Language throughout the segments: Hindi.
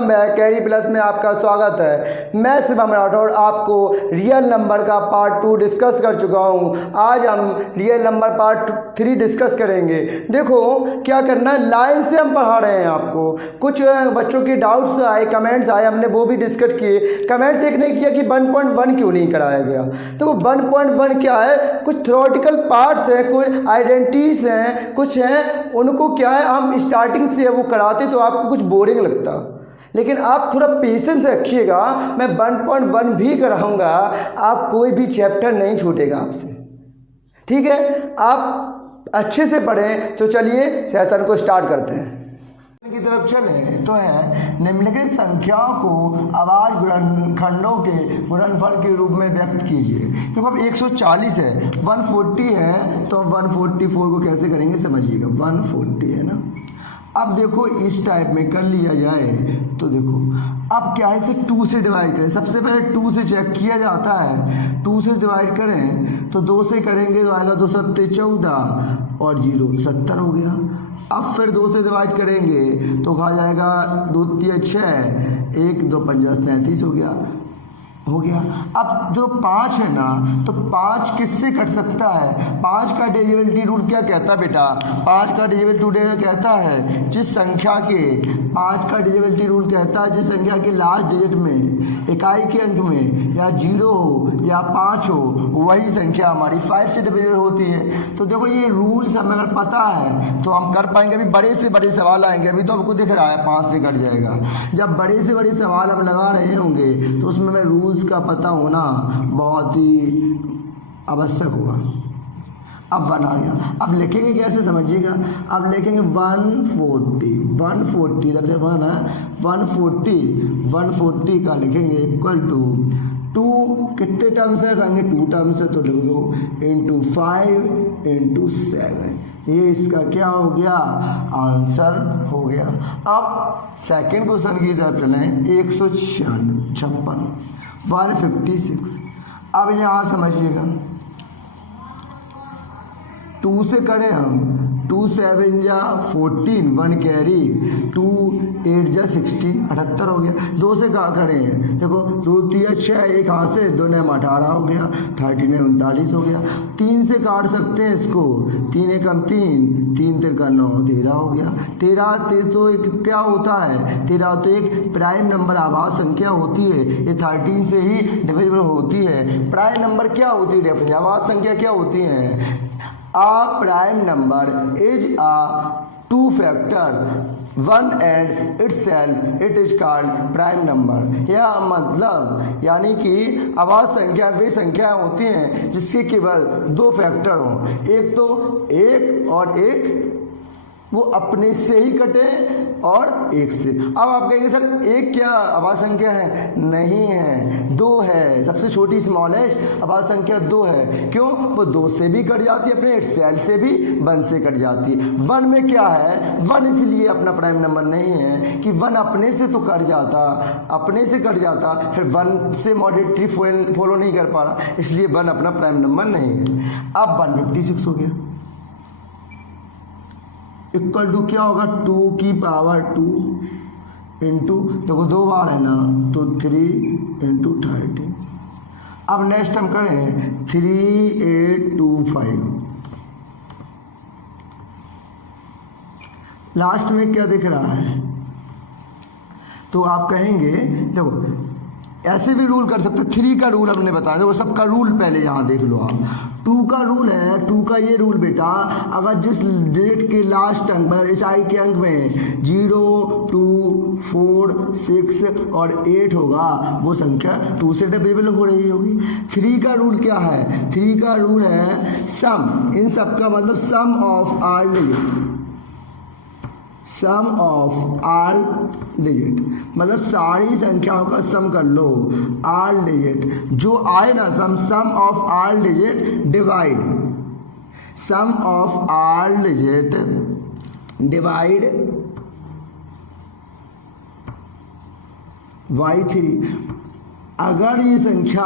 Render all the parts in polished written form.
Welcome back. कैरी प्लस में आपका स्वागत है। मैं शिवम राठौड़ आपको रियल नंबर का पार्ट 2 डिस्कस कर चुका हूं। आज हम रियल नंबर पार्ट 3 डिस्कस करेंगे। देखो क्या करना है, लाइन से हम पढ़ा रहे हैं आपको। कुछ बच्चों के डाउट्स आए, कमेंट्स आए, हमने वो भी डिस्कस किए। कमेंट्स एक ने किया कि 1.1 क्यों नहीं कराया गया। तो 1.1 क्या है, कुछ थ्योरेटिकल पार्ट्स हैं, कुछ आइडेंटिटीज हैं, कुछ हैं, उनको क्या है हम स्टार्टिंग से वो कराते तो आपको कुछ बोरिंग लगता। लेकिन आप थोड़ा पेशेंस रखिएगा, मैं 1.1 भी कराऊंगा, आप कोई भी चैप्टर नहीं छूटेगा आपसे। ठीक है, आप अच्छे से पढ़ें। तो चलिए सेशन को स्टार्ट करते हैं। की तरफ चले तो है निम्नलिखित संख्याओं को आवाज गुणनखंडों के गुणनफल के रूप में व्यक्त कीजिए। देखो अब 140 है, 140 है, तो 144 को कैसे करेंगे समझिएगा। 140 है ना। अब देखो इस टाइप में कर लिया जाए तो देखो अब क्या है, इसे 2 से डिवाइड करें। सबसे पहले 2 से चेक किया जाता है। 2 से डिवाइड करें तो 2 से करेंगे तो आएगा 2 सत्ते 14 और 0 70 हो गया। अब फिर 2 से डिवाइड करेंगे तो खा जाएगा 2 तिया 6, 1 2 5 35 हो गया। अब जो 5 है ना, तो 5 किससे कट सकता है। 5 का डिविजिबिलिटी रूल क्या कहता है बेटा, 5 का डिविजिबिलिटी रूल कहता है जिस संख्या के 5 का डिविजिबिलिटी रूल कहता है जिस संख्या के लास्ट डिजिट में इकाई के अंक में या 0 हो या 5 हो, वही संख्या हमारी 5 से डिविजिबल होती है। तो देखो ये रूल्स हमें अगर पता है तो हम कर पाएंगे। अभी बड़े से बड़े सवाल आएंगे, अभी तो आपको दिख रहा है 5 से कट जाएगा। जब बड़े से बड़े सवाल हम लगा रहे होंगे तो उसमें मैं रूल्स का पता होना बहुत ही आवश्यक होगा। अब 1 आ गया। अब लिखेंगे कैसे समझिएगा। अब लिखेंगे 140 इधर से 1 है, 140 का लिखेंगे इक्वल टू 2 कितने टर्म्स है, कहेंगे 2 टर्म्स है तो लिख दो इंटू 5 इंटू 7। ये इसका क्या हो गया, आंसर हो गया। अब सेकेंड क्वेश्चन की तरफ चलें। 156 156। अब यहाँ समझिएगा 2 से करें हम, 2 7 जा 14 1 कैरी, 2 8 जा 16 78 हो गया। 2 से कहाँ करें, देखो 2 3 6, 1 हाथ से 2 9 18 हो गया, 13 39 हो गया। 3 से काट सकते हैं इसको, 3 1 3, 3 3 9 13 हो गया। 13 तो एक क्या होता है, 13 तो एक प्राइम नंबर आवाज संख्या होती है। ये 13 से ही डिविजिबल होती है। प्राइम नंबर क्या होती है, डेफिनेशन आवाज संख्या क्या होती है। A prime number is a two factor one and itself it is called prime number। यह मतलब यानी कि आवाज संख्या वे संख्या होती हैं जिसके केवल 2 फैक्टर हों, एक तो 1 और एक वो अपने से ही कटे और 1 से। अब आप कहेंगे सर 1 क्या आवाज संख्या है, नहीं है, 2 है। सबसे छोटी स्मॉलेस्ट आवाज संख्या 2 है। क्यों, वो 2 से भी कट जाती है, अपने इटसेल्फ से भी 1 से कट जाती है। 1 में क्या है, 1 इसलिए अपना प्राइम नंबर नहीं है कि 1 अपने से तो कट जाता, अपने से कट जाता, फिर 1 से मॉडरेटरी फॉलो नहीं कर पा रहा, इसलिए 1 अपना प्राइम नंबर नहीं है। अब 156 हो गया इक्वल टू क्या होगा, 2 की पावर 2 इंटू, देखो 2 बार है ना तो 3 इंटू 30। अब नेक्स्ट हम करें 3825। लास्ट में क्या दिख रहा है, तो आप कहेंगे देखो ऐसे भी रूल कर सकते। 3 का रूल हमने बताया, देखो सबका रूल पहले यहाँ देख लो आप। 2 का रूल है, 2 का ये रूल बेटा, अगर जिस डिजिट के लास्ट अंक पर इकाई के अंक में 0 2 4 6 और 8 होगा, वो संख्या 2 से डिविजिबल हो रही होगी। 3 का रूल क्या है, 3 का रूल है सम, इन सबका मतलब sum of all digit, sum of all digit मतलब सारी संख्याओं का सम कर लो। ऑल डिजिट जो आए ना sum of all digit divide, sum of all digit divide by 3। अगर ये संख्या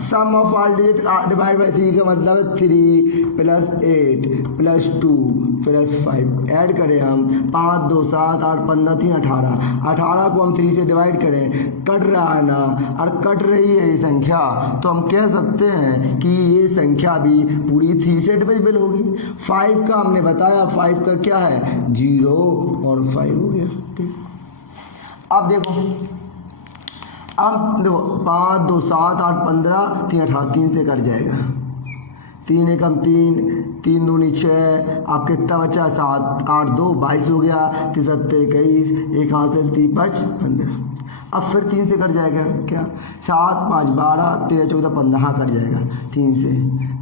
sum of all digit divide by 3 का मतलब है 3 प्लस 8 प्लस 2 प्लस 5 ऐड करें हम 5 2 7 8 15 3 18 को हम 3 से डिवाइड करें, कट रहा है ना, और कट रही है ये संख्या, तो हम कह सकते हैं कि ये संख्या भी पूरी 3 से डिविजिबल होगी। 5 का हमने बताया, 5 का क्या है 0 और 5 हो गया। ठीक, अब देखो 5 2 7 8 15 3 18 3 से कट जाएगा, 3 एकम 3 3 दूनी 6, आप कितना बचा 7 8 2 22 हो गया, 3 7 21, एक हासिल 3 5 15। अब फिर 3 से कट जाएगा क्या 7 5 12 13 14 15, हाँ कट जाएगा 3 से,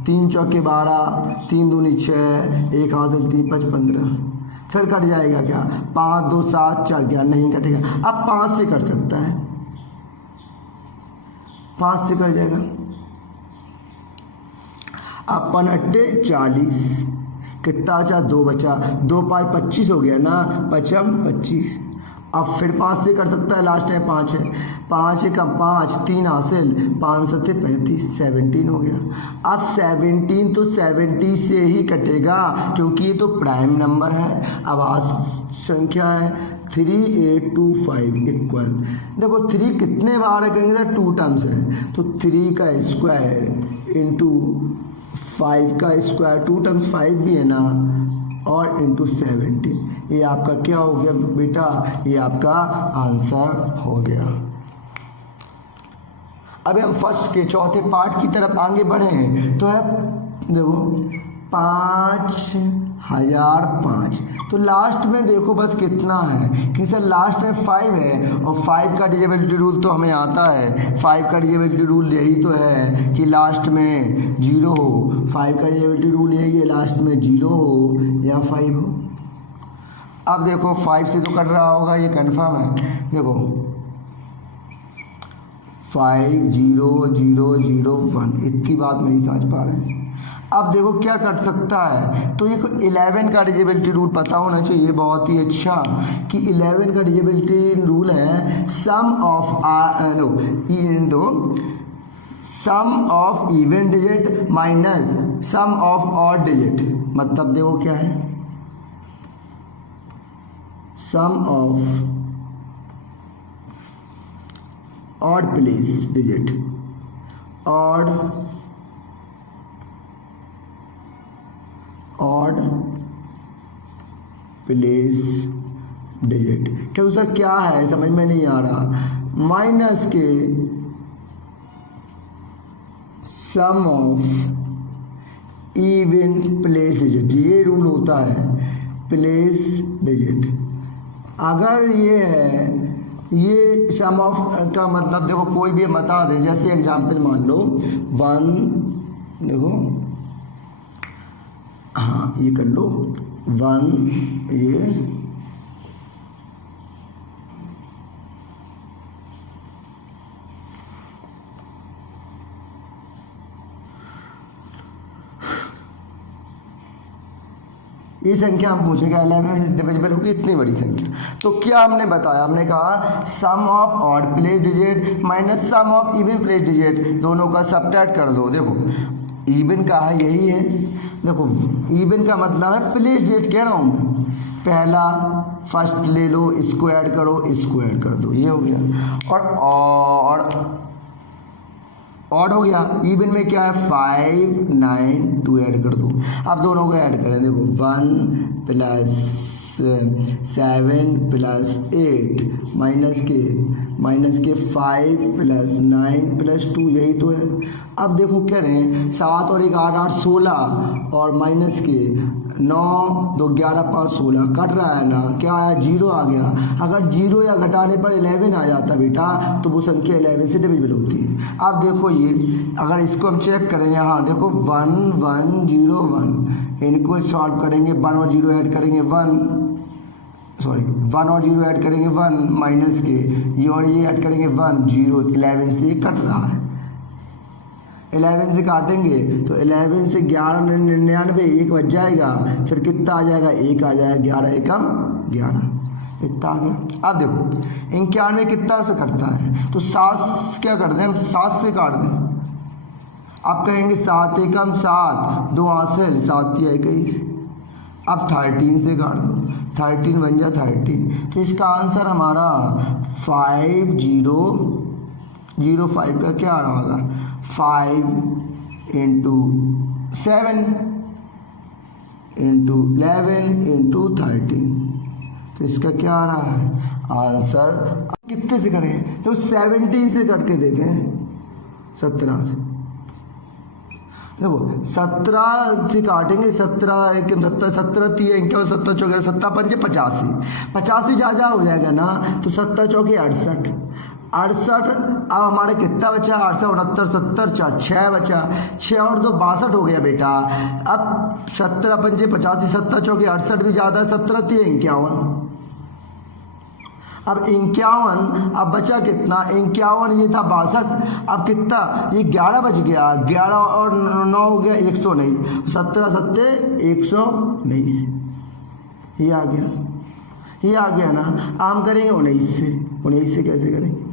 3 चौके 12 3 दूनी 6, एक हासिल 3 5 15, फिर कट जाएगा क्या 5 2 7 4 11, नहीं कटेगा। अब 5 से कट सकता है, 5 से कट जाएगा। अब 5 अट्टे 40, कितना बचा 2 बचा, 2 5 25 हो गया ना, 5 25। अब फिर 5 से कर सकता है, लास्ट है 5 है, 5 एकम 5 3 हासिल 5 7 35 17 हो गया। अब 17 तो 70 से ही कटेगा क्योंकि ये तो प्राइम नंबर है। अब आज संख्या है 3825 इक्वल, देखो 3 कितने बार है कहेंगे तो 2 टर्म्स है, तो 3 का स्क्वायर इंटू 5 का स्क्वायर, 2 टर्म्स 5 भी है ना, और इंटू 17, ये आपका क्या हो गया बेटा, ये आपका आंसर हो गया। अभी हम फर्स्ट के चौथे पार्ट की तरफ आगे बढ़े हैं, तो है देखो 5005, तो लास्ट में देखो बस कितना है कि सर लास्ट में 5 है, और 5 का डिविजिबिलिटी रूल तो हमें आता है, 5 का डिविजिबिलिटी रूल यही तो है कि लास्ट में 0 हो, 5 का डिविजिबिलिटी रूल यही है लास्ट में 0 हो या 5 हो। अब देखो 5 से तो कट रहा होगा, ये कन्फर्म है, देखो 5 0 0 0 1, इतनी बात नहीं समझ पा रहे हैं। अब देखो क्या कर सकता है, तो ये 11 का डिविजिबिलिटी रूल पता होना चाहिए, बहुत ही अच्छा, कि 11 का डिविजिबिलिटी रूल है sum of even digit minus sum of odd digit, मतलब देखो क्या है sum of odd place digit, odd place digit, क्या सर क्या है समझ में नहीं आ रहा, माइनस के sum of even place digit, ये रूल होता है प्लेस डिजिट। अगर ये है, ये सम ऑफ का मतलब देखो कोई भी बता दे, जैसे एग्जाम्पल मान लो 1, देखो हाँ ये कर लो 1, ये ये संख्या हम पूछेंगे 11 डिविजिबल होगी इतनी बड़ी संख्या, तो क्या हमने बताया, हमने कहा sum of odd place digit minus sum of even place digit, दोनों का सबट्रैक्ट कर दो। देखो इवन का है यही है, देखो इवन का मतलब है प्लेस डिजिट कह रहा हूँ मैं, पहला फर्स्ट ले लो, इसको ऐड करो, इसको ऐड कर दो, ये हो गया। और ऑड हो गया, इवन में क्या है 5 9 2 ऐड कर दो। अब दोनों को ऐड करें, देखो 1 प्लस 7 प्लस 8 माइनस के 5 प्लस 9 प्लस 2, यही तो है। अब देखो क्या रहे 7 और 1 8 8 16, और माइनस के 9 2 11 5 16, कट रहा है ना, क्या आया 0 आ गया। अगर 0 या घटाने पर 11 आ जाता बेटा, तो वो संख्या 11 से डिविजिबल होती है। अब देखो ये अगर इसको हम चेक करें, यहाँ देखो 1 1 0 1, इनको सॉल्व करेंगे, 1 और 0 ऐड करेंगे 1 और 0 ऐड करेंगे 1, माइनस के ये और ये ऐड करेंगे 1 0, 11 से कट रहा है। 11 से काटेंगे तो 11 से 11 99, 1 बच जाएगा, फिर कितना आ जाएगा 1 आ जाएगा, 11 एकम 11, इतना आ गया। अब देखो 91 कितना से कटता है, तो 7 क्या कर दें, 7 से काट दें। आप कहेंगे 7 एकम 7, 2 हासिल 7 या 21। अब 13 से काट दो, 13 बन जा 13। तो इसका आंसर हमारा 5005 का क्या आ रहा होगा, 5 इंटू 7 इंटू 11 इंटू 13। तो इसका क्या आ रहा है आंसर। कितने से करें, तो 17 से कट के देखें, 17 से। देखो 17 से काटेंगे, 17 एक 17, 17 3 21, 17 चौके 7 5 85, 85 जा हो जाएगा ना, तो 7 चौके 68, 68। अब हमारे कितना बचा, 68 69 70 4 6 बचा, 6 और 2 62 हो गया बेटा। अब 17 5 85, 7 चौके 68 भी ज़्यादा है, 17 3 51। अब 51, अब बचा कितना, 51 ये था 62, अब कितना ये 11 बच गया, 11 और 9 हो गया 119, 17 7 119, ये आ गया, ये आ गया ना। हम करेंगे 19 से, 19 से कैसे करेंगे,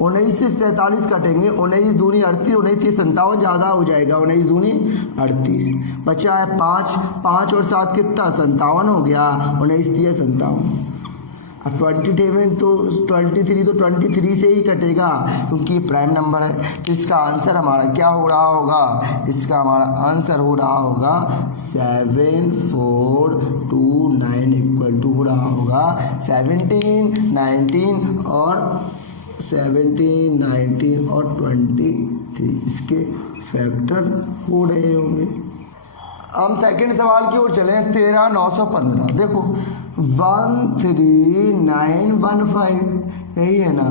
19 से 43 कटेंगे, 19 दूनी 38, 19 3 57 ज़्यादा हो जाएगा, 19 दूनी 38, बचा है 5, 5 और 7 कितना 57 हो गया, 19 3 57। अब 23 तो 23 तो 23 से ही कटेगा क्योंकि ये प्राइम नंबर है। तो इसका आंसर हमारा क्या हो रहा होगा, इसका हमारा आंसर हो रहा होगा 7429 इक्वल टू हो रहा होगा 17 19 और 23 इसके फैक्टर हो रहे होंगे। हम सेकंड सवाल की ओर चलें। 13915 देखो 13915 यही है ना।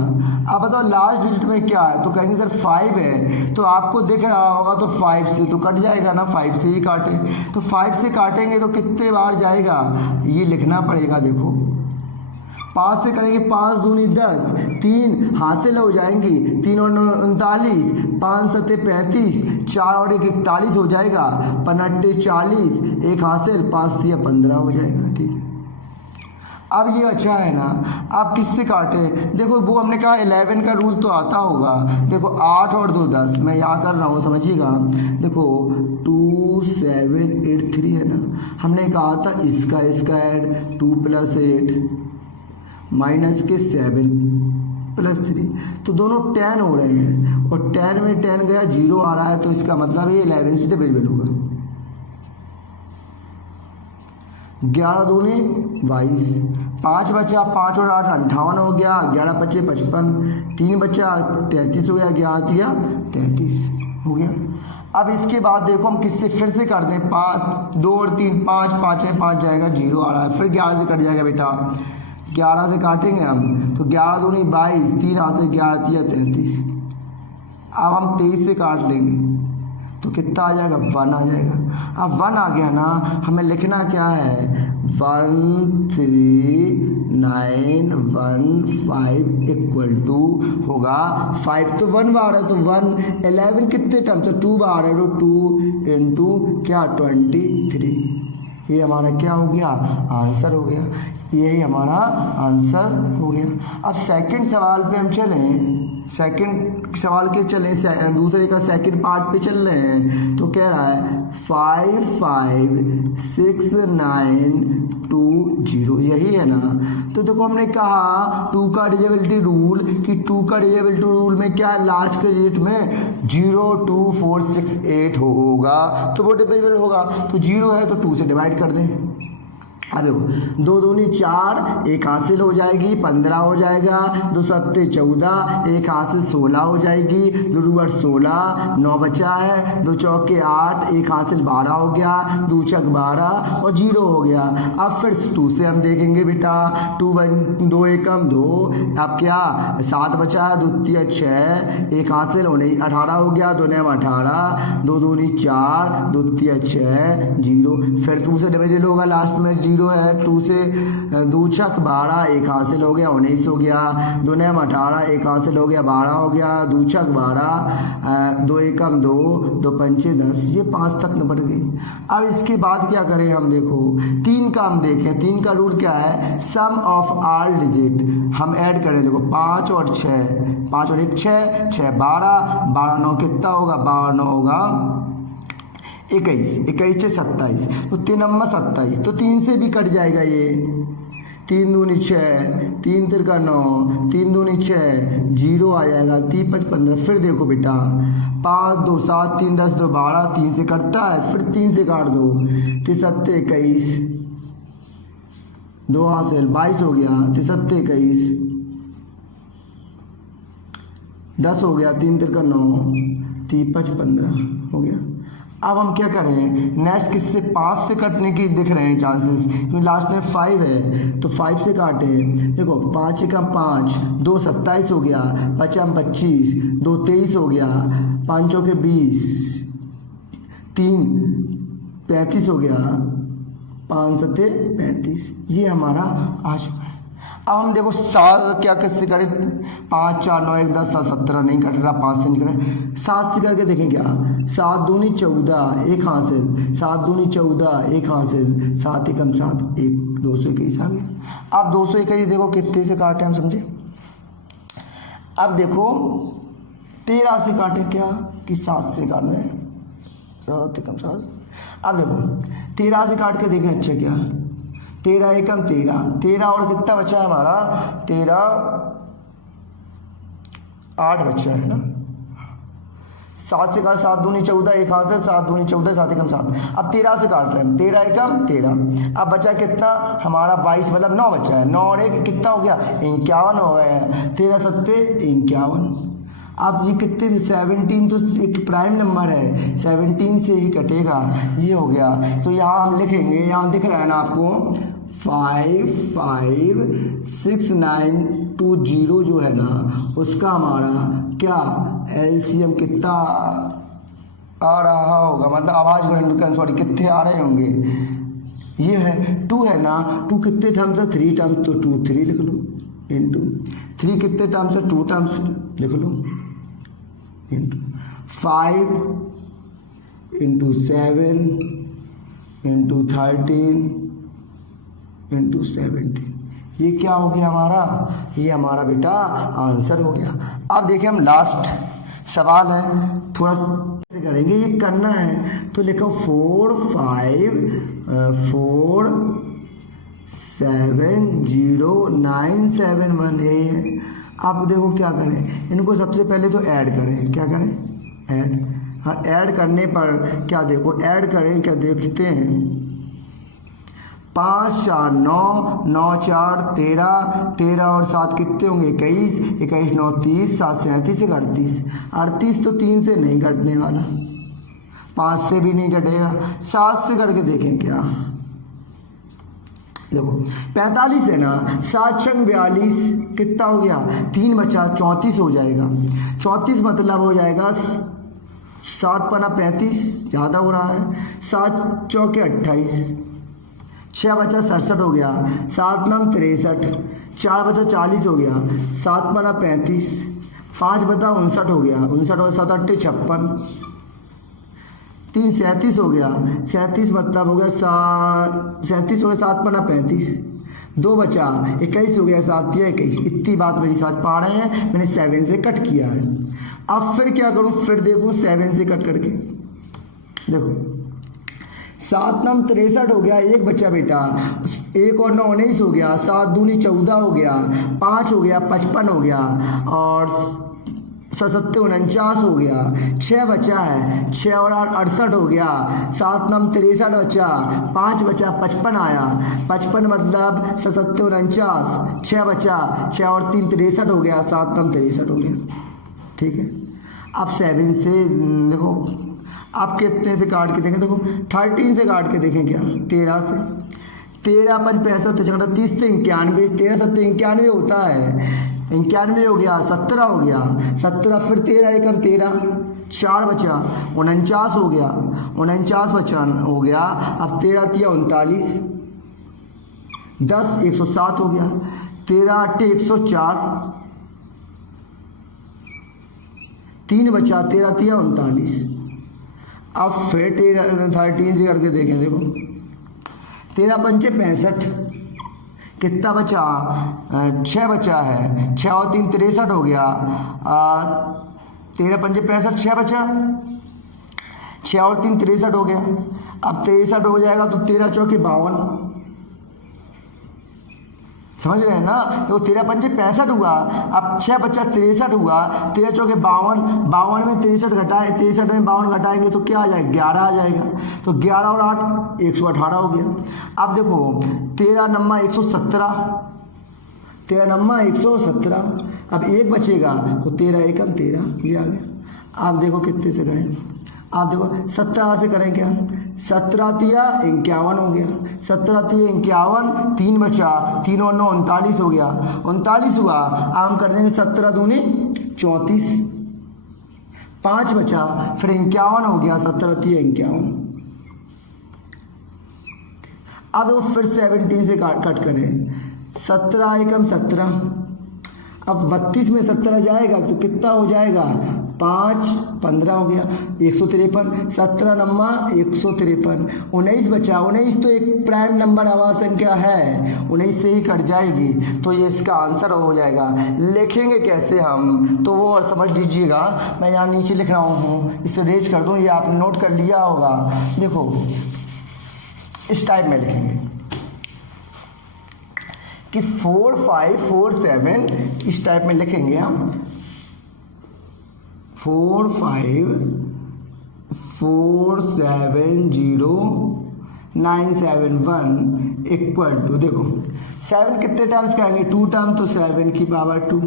अब बताओ लास्ट डिजिट में क्या है, तो कहेंगे सर 5 है, तो आपको दिख रहा होगा तो 5 से तो कट जाएगा ना, 5 से ही काटे, तो 5 से काटेंगे तो कितने बार जाएगा ये लिखना पड़ेगा। देखो 5 से करेंगे, 5 दूनी 10, 3 हासिल हो जाएंगी, 3 और 39, 5 7 35, 4 और 1 41 हो जाएगा, 5 40, 1 हासिल, 5 3 15 हो जाएगा। ठीक है, अब ये अच्छा है ना। आप किससे काटें, देखो वो हमने कहा 11 का रूल तो आता होगा। देखो 8 और 2 10, मैं यहाँ कर रहा हूँ समझिएगा। देखो 2783 है ना, हमने कहा था इसका ऐड 2 + 8 माइनस के 7 + 3, तो दोनों 10 हो रहे हैं और 10 में 10 गया 0 आ रहा है, तो इसका मतलब ये 11 से डिविजिबल होगा। 11 दूनी 22, 5 बचा, 5 और 8 58 हो गया, 11 बचे 55, 3 बचा 33 हो गया, 11 3 33 हो गया। अब इसके बाद देखो हम किससे फिर से कर दें, 5 2 और 3 5 5 है, 5 जाएगा 0 आ रहा है, फिर 11 से कट जाएगा बेटा, 11 से काटेंगे हम तो 11 दूनी 22, 3 हाथ से 11 3 33। अब हम 23 से काट लेंगे तो कितना आ जाएगा, 1 आ जाएगा। अब 1 आ गया ना, हमें लिखना क्या है 13915 इक्वल टू होगा 5 तो 1 बार है तो 1, 11 कितने टाइम से 2 बार है तो 2 इंटू क्या 23, ये हमारा क्या हो गया आंसर हो गया, यही हमारा आंसर हो गया। अब सेकंड सवाल पे हम चलें, सेकंड सवाल के चलें, दूसरे का सेकंड पार्ट पे चल रहे हैं। तो कह रहा है 556920, यही है ना। तो देखो हमने कहा 2 का डिविजिबिलिटी रूल कि 2 का डिविजिबिलिटी रूल में क्या है, लास्ट के डिजिट में 02468 होगा तो वो डिविजिबल होगा। तो 0 है तो 2 से डिवाइड कर दें। देखो 2 दूनी 4, 1 हासिल हो जाएगी 15 हो जाएगा, 2 7 14, 1 हासिल 16 हो जाएगी, 2 2 8 16, 9 बचा है, 2 चौके 8, 1 हासिल 12 हो गया, 2 छक 12 और 0 हो गया। अब फिर 2 से हम देखेंगे बेटा, 2 2 एकम 2, अब क्या 7 बचा है, 2 3 6, 1 हासिल 18 हो गया, 2 9 18, 2 दूनी 4, 2 3 6 0, फिर 2 से डिवाइडेड होगा लास्ट में 0 जीरो है, 2 से 2 छक 12, 1 हासिल हो गया, 19 हो गया, 2 नम 18, 1 हासिल हो गया, 12 हो गया, 2 छक 12, 2 एकम 2, 2 पंचे 10, ये 5 तक निपट गई। अब इसके बाद क्या करें हम, देखो 3 का हम देखें, 3 का रूल क्या है, सम ऑफ ऑल डिजिट हम ऐड करें। देखो 5 और 6, 5 और 1 6, 6 12, 12 9 कितना होगा, 12 9 होगा 21, 21 से 27, तो 3 नंबर 27, तो 3 से भी कट जाएगा ये, 3 दूनी 6, 3 तिरका 9, 3 दूनी 6, 0 आ जाएगा, 3 5 15। फिर देखो बेटा 5 2 7 3 10 2 12, 3 से कटता है, फिर 3 से काट दो, 3 7 21, 2 हासिल 22 हो गया, 3 7 21, 10 हो गया, 3 तिरका 9, 3 5 15 हो गया। अब हम क्या करें, नेक्स्ट किससे, 5 से कटने की दिख रहे हैं चांसेस, क्योंकि लास्ट में 5 है, तो 5 से काटें। देखो 5 एकम 5, 2 27 हो गया, 5 25, 2 23 हो गया, 5 चौके 20, 3 35 हो गया, 5 7 35, ये हमारा आ चुका है। अब हम देखो 7 क्या किससे करें, 5 4 9 1 10 7 17 नहीं कट रहा, 5 से नहीं करें, 7 से करके देखें क्या, 7 दूनी 14, 1 हासिल, 7 दूनी 14, 1 हासिल, 7 एकम 7 1, 221 आ गया। अब 221 देखो कितने से काटे हम समझे। अब देखो 13 से काटे क्या, कि 7 से काट रहे हैं, 7 एकम 7। अब देखो 13 से काट के देखें, अच्छा क्या, 13 एकम 13, 13 और कितना बचा है हमारा, 13 8 बचा है ना, 7 से काट, 7 दूनी 14, 1 हासिल, 7 दूनी 14, 7 एकम 7। अब 13 से काट रहे हैं, 13 एकम 13, अब बचा कितना हमारा 22, मतलब 9 बचा है, 9 और 1 कितना हो गया, 51 हो गया है, 13 7 51। अब ये कितने से, 17 तो एक प्राइम नंबर है, 17 से ही कटेगा, ये हो गया। तो यहाँ हम लिखेंगे, यहाँ दिख रहा है ना आपको, 5 5 6 9 2 0 जो है ना, उसका हमारा क्या एलसीएम कितना आ रहा होगा, मतलब आवाज़ सॉरी कितने आ रहे होंगे, ये है 2 है ना, 2 कितने टर्म्स है, 3 टर्म्स, तो 2 3 लिख लो, इंटू 3 कितने टर्म्स है, 2 टर्म्स लिख लो, इंटू 5 इंटू 7 इंटू 13 इंटू 17, ये क्या हो गया हमारा, ये हमारा बेटा आंसर हो गया। अब देखिए हम लास्ट सवाल है, थोड़ा से करेंगे, ये करना है तो लिखो 4 5 4 7 0 9 7 1, यही है। आप देखो क्या करें, इनको सबसे पहले तो ऐड करें, क्या करें, ऐड। हाँ, ऐड करने पर क्या देखो, ऐड करें क्या देखते हैं, 5 4 9 9 4 13, 13 और 7 कितने होंगे, 21, 21 9 30, 7 से 38 एक 38, 38 तो 3 से नहीं कटने वाला, 5 से भी नहीं कटेगा, 7 से करके देखें क्या, देखो 45 है ना, 7 छंग 42 कितना हो गया, 3 बचा, 34 हो जाएगा, 34 मतलब हो जाएगा 7 पना 35, ज़्यादा हो रहा है, 7 चौके 28, 6 बचा 67 हो गया, 7 नम 63, 4 बचा 40 हो गया, 7 पना 35, 5 बचा 59 हो गया, 59 और 7 8 56, 3 37 हो गया, 37 मतलब हो गया 37 हो गया, 7 पना 35, 2 बचा 21 हो गया, 7 या 21, इतनी बात मेरी साथ पा रहे हैं, मैंने 7 से कट किया है। अब फिर क्या करूं, फिर देखूं 7 से कट करके, देखो 7 नम 63 हो गया, 1 बच्चा बेटा, 1 और 9 19 हो गया, 7 दूनी 14 हो गया, 5 हो गया 55 हो गया, और 7 49 हो गया, 6 बचा है, 6 और 8 68 हो गया, 7 नम 63 बचा, 5 बचा 55 आया, 55 मतलब 7 49, 6 बचा, 6 और 3 63 हो गया, 7 नम 63 हो गया, ठीक है। अब 7 से देखो, आप कितने से काट के देखें, देखो 13 से काट के देखें क्या, 13 से, 13 5 65 30 से 91, 13 7 91 होता है, 91 हो गया, 17 हो गया, 17 फिर 13 एकम 13, 4 बचा 49 हो गया, 49 बचा हो गया, अब 13 3 39, 10 107 हो गया, 13 8 104, 3 बचा, 13 3 39। अब फिर 13 से करके देखें, देखो 13 पंचे 65, कितना बचा, 6 बचा है, 6 और 3 63 हो गया, 13 पंचे 65, 6 बचा, 6 और 3 63 हो गया। अब 63 हो जाएगा तो 13 चौके 52, समझ रहे हैं ना। तो 13 पंचे 65 हुआ, अब 6 बच्चा 63 हुआ, 13 चौके 52, 52 में 63 घटाए, 63 में 52 घटाएंगे तो क्या आ जाएगा, 11 आ जाएगा। तो 11 और 8 118 हो गया। अब देखो 13 नम्मा 117, 13 नम्मा 117, अब 1 बचेगा तो 13 एकम 13, ये आ गया। आप देखो कितने से करें, आप देखो 17 से करें क्या, 17 तिया 51 हो गया, 17 तिया 51, 3 बचा, 3 और 9 39 हो गया, 39 हुआ। अब हम कर देंगे 17 दूनी 34, 5 बचा, फिर 51 हो गया, 17 तिया 51। अब वो फिर 17 से कट करें, 17 एकम 17, अब 32 में 17 जाएगा तो कितना हो जाएगा, 5 15 हो गया, 153, 17 नम्मा 153, 19 बचा, 19 तो एक प्राइम नंबर आवाज संख्या है, 19 से ही कट जाएगी, तो ये इसका आंसर हो जाएगा। लिखेंगे कैसे हम, तो वो और समझ लीजिएगा, मैं यहाँ नीचे लिख रहा हूँ, इसे रेज कर दूँ, ये आपने नोट कर लिया होगा। देखो इस टाइप में लिखेंगे कि 4 5 4 7, इस टाइप में लिखेंगे हम, 4 5 4 7 0 9 7 1 इक्वल टू, देखो 7 कितने टाइम्स कहेंगे, 2 टाइम्स, तो 7 की पावर 2।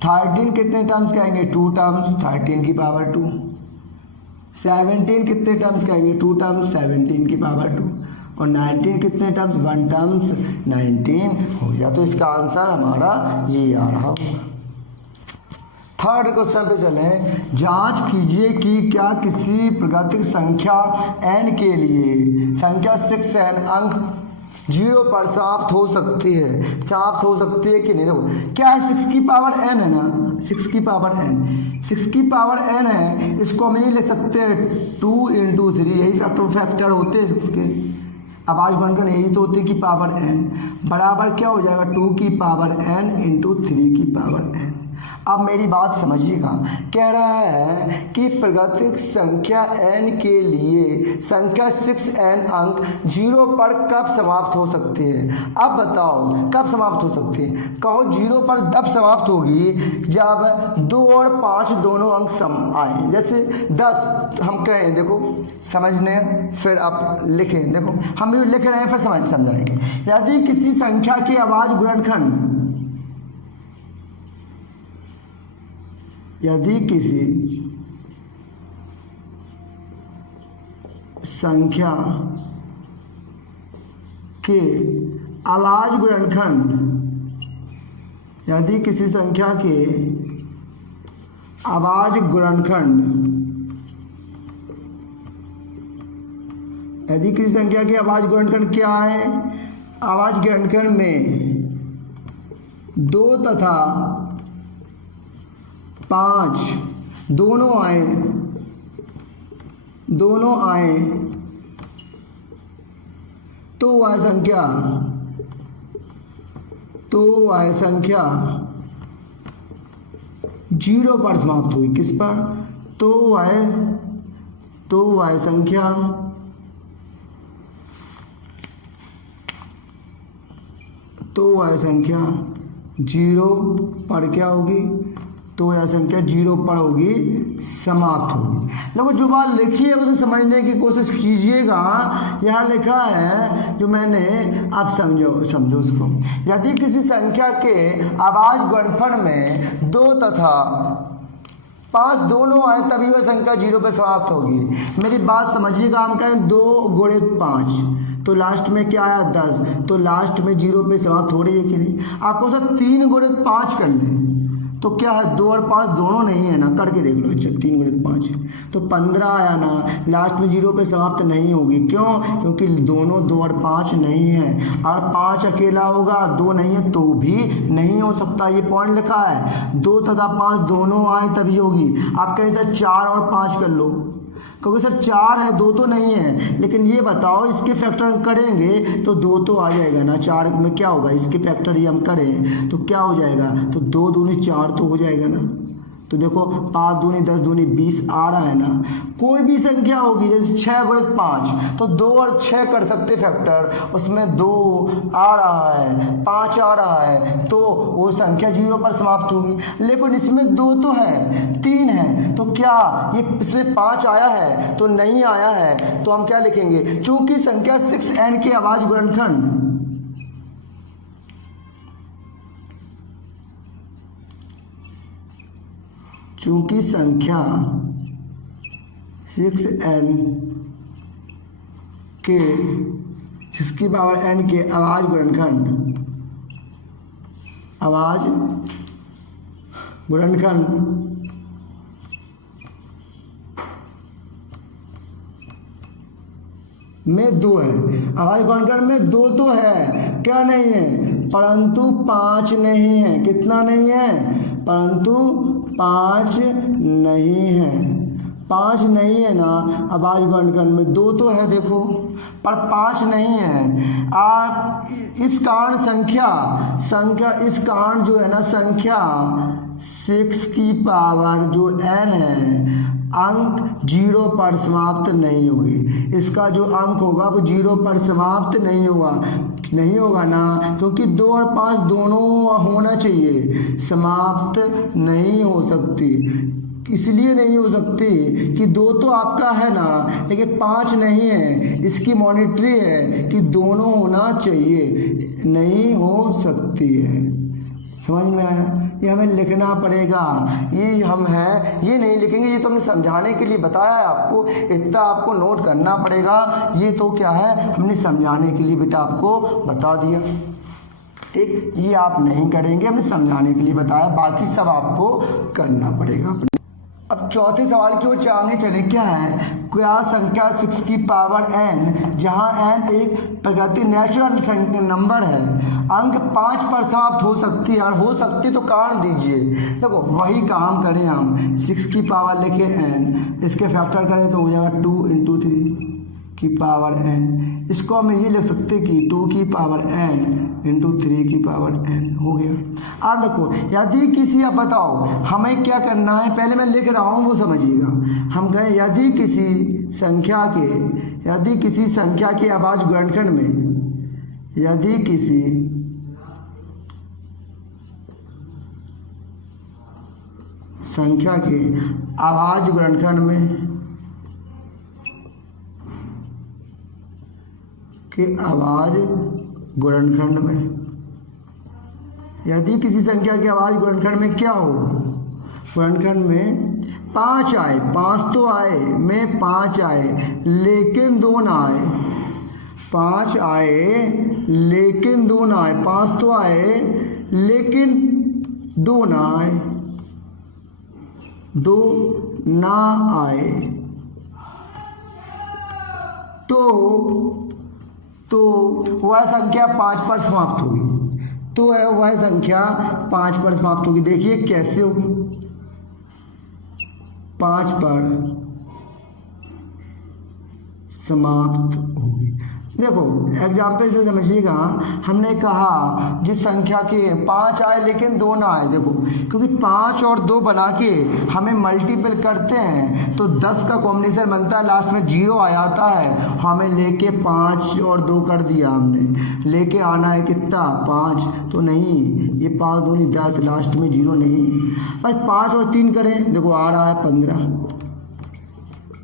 13 कितने टाइम्स कहेंगे, 2 टाइम्स, 13 की पावर 2। 17 कितने टाइम्स कहेंगे, 2 टाइम्स, 17 की पावर 2। और 19 कितने टर्म्स, 1 टर्म्स, 19 हो गया। तो इसका आंसर हमारा ये आ रहा होगा। थर्ड क्वेश्चन पे चलें। जांच कीजिए कि क्या किसी प्राकृतिक संख्या n के लिए संख्या 6n अंक 0 पर समाप्त हो सकती है, समाप्त हो सकती है कि नहीं। देखो क्या है, 6 की पावर n है ना, 6 की पावर n, 6 की पावर n है, इसको हम ये लिख सकते हैं 2 × 3, यही फैक्टर होते हैं इसके। आवाज बनकर यही तो होती है कि पावर n बराबर क्या हो जाएगा, 2 की पावर n × 3 की पावर n। अब मेरी बात समझिएगा, कह रहा है कि प्राकृतिक संख्या n के लिए संख्या 6n अंक 0 पर कब समाप्त हो सकती है। अब बताओ कब समाप्त हो सकती है। कहो 0 पर तब समाप्त होगी जब 2 और 5 दोनों अंक सम आए। जैसे 10 हम कहें, देखो समझने, फिर आप लिखें, देखो हम भी लिख रहे हैं फिर समझाएंगे। यदि किसी संख्या के अभाज्य गुणनखंड, यदि किसी संख्या के अभाज्य गुणनखंड, यदि किसी संख्या के अभाज्य गुणनखंड, यदि किसी संख्या के अभाज्य गुणनखंड क्या है, अभाज्य गुणनखंड में 2 तथा 5 दोनों आए, तो वह संख्या 0 पर समाप्त हुई। किस पर, तो वह संख्या 0 पर क्या होगी, तो यह संख्या 0 पर होगी, समाप्त होगी। लोगों जो बात लिखी है उसे समझने की कोशिश कीजिएगा। यहाँ लिखा है जो मैंने, आप समझो उसको। यदि किसी संख्या के अभाज्य गुणनखंड में 2 तथा 5 दोनों आए तभी वह संख्या 0 पर समाप्त होगी। मेरी बात समझिएगा। हम कहें 2 × 5 तो लास्ट में क्या आया 10, तो लास्ट में 0 पे समाप्त हो रही है कि नहीं। आपको सर 3 × 5 कर लें तो क्या है 2 और 5 दोनों नहीं है ना, करके देख लो। अच्छा 3 गुणित 5 तो 15 आया ना, लास्ट में 0 पे समाप्त नहीं होगी। क्यों? क्योंकि दोनों 2 और 5 नहीं है, और 5 अकेला होगा, 2 नहीं है तो भी नहीं हो सकता। ये पॉइंट लिखा है 2 तथा 5 दोनों आए तभी होगी। आप कहीं से 4 और 5 कर लो, क्योंकि सर 4 है 2 तो नहीं है। लेकिन ये बताओ इसके फैक्टर हम करेंगे तो 2 तो आ जाएगा ना, 4 में क्या होगा, इसके फैक्टर ये हम करें तो क्या हो जाएगा, तो 2 दूनी 4 तो हो जाएगा ना। तो देखो 5 दूनी 10 दूनी 20 आ रहा है ना। कोई भी संख्या होगी जैसे 6 गुणित 5 तो 2 और 6 कर सकते फैक्टर, उसमें 2 आ रहा है 5 आ रहा है तो वो संख्या 0 पर समाप्त होगी। लेकिन इसमें 2 तो है 3 है, तो क्या ये इसमें 5 आया है तो नहीं आया है, तो हम क्या लिखेंगे, चूंकि संख्या 6n के अभाज्य गुणनखंड चूंकि संख्या 6n के 6 की पावर n के अभाज्य गुणनखंड में 2 है। अभाज्य गुणनखंड में 2 तो है, क्या नहीं है, परंतु 5 नहीं है। कितना नहीं है, परंतु 5 नहीं है। 5 नहीं है ना, अभाज्य गुणनखंड में 2 तो है देखो, पर 5 नहीं है। आप इस कारण संख्या इस कारण जो है ना, संख्या 6 की पावर जो n है अंक 0 पर समाप्त नहीं होगी। इसका जो अंक होगा वो 0 पर समाप्त नहीं होगा ना, क्योंकि 2 और 5 दोनों होना चाहिए, समाप्त नहीं हो सकती। इसलिए नहीं हो सकती कि 2 तो आपका है ना, लेकिन 5 नहीं है। इसकी मॉनिटरी है कि दोनों होना चाहिए, नहीं हो सकती है। समझ में आया? ये हमें लिखना पड़ेगा, ये हम हैं, ये नहीं लिखेंगे। ये तो हमने समझाने के लिए बताया है आपको, इतना आपको नोट करना पड़ेगा। ये तो क्या है, हमने समझाने के लिए बेटा आपको बता दिया, ठीक। ये आप नहीं करेंगे, हमने समझाने के लिए बताया, बाकी सब आपको करना पड़ेगा। अब चौथे सवाल की ओर आगे चले। क्या है, क्या संख्या 6 की पावर n, जहां n एक प्रगति नेचुरल नंबर है, अंक 5 पर समाप्त हो सकती है, और हो सकती तो कारण दीजिए। देखो वही काम करें हम, 6 की पावर लेके n, इसके फैक्टर करें तो हो जाएगा 2 × 3 की पावर n। इसको हम ये लिख सकते कि 2 की पावर n × 3 की पावर n हो गया। अब देखो यदि किसी, अब बताओ हमें क्या करना है, पहले मैं लिख रहा हूँ वो समझिएगा। हम कहें यदि किसी संख्या के अभाज्य गुणनखंड में, यदि किसी संख्या के अभाज्य गुणनखंड में यदि किसी संख्या के अभाज्य गुणनखंड में क्या हो, गुणनखंड में 5 आए, 5 तो आए, में 5 आए लेकिन 2 ना आए, 5 आए लेकिन 2 ना आए, 5 तो आए लेकिन 2 ना आए, 2 ना आए, तो वह संख्या 5 पर समाप्त होगी। तो वह संख्या 5 पर समाप्त होगी। देखिए कैसे होगी, 5 पर समाप्त होगी। देखो एग्जाम्पल से समझिएगा, हमने कहा जिस संख्या के 5 आए लेकिन 2 ना आए, देखो क्योंकि 5 और 2 बना के हमें मल्टीपल करते हैं तो 10 का कॉम्बिनेशन बनता है, लास्ट में 0 आ जाता है। हमें लेके 5 और 2 कर दिया, हमने लेके आना है कितना 5, तो नहीं, ये 5 दूनी 10, लास्ट में 0 नहीं, बस 5 और 3 करें, देखो आ रहा है 15।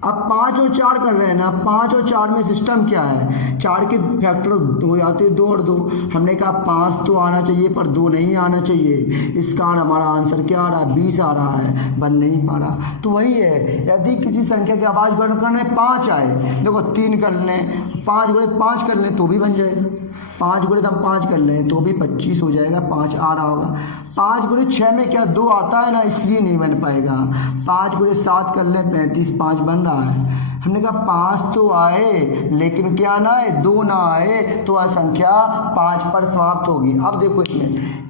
अब 5 और 4 कर रहे हैं ना, 5 और 4 में सिस्टम क्या है, 4 के फैक्टर हो जाते हैं 2 और 2। हमने कहा 5 तो आना चाहिए पर 2 नहीं आना चाहिए, इस कारण हमारा आंसर क्या आ रहा है, 20 आ रहा है, बन नहीं पा रहा। तो वही है, यदि किसी संख्या के अभाज्य गुणनखंड में 5 आए, देखो 3 कर लें, 5 गुणित 5 कर लें तो भी बन जाएगा, 5 गुणित हम 5 कर लें तो भी 25 हो जाएगा, 5 आ रहा होगा। 5 गुणित 6 में क्या 2 आता है ना, इसलिए नहीं बन पाएगा। 5 गुणित 7 कर लें 35, 5 बन रहा है। हमने कहा 5 तो आए लेकिन क्या ना आए, 2 ना आए, तो यह संख्या 5 पर समाप्त होगी। अब देखो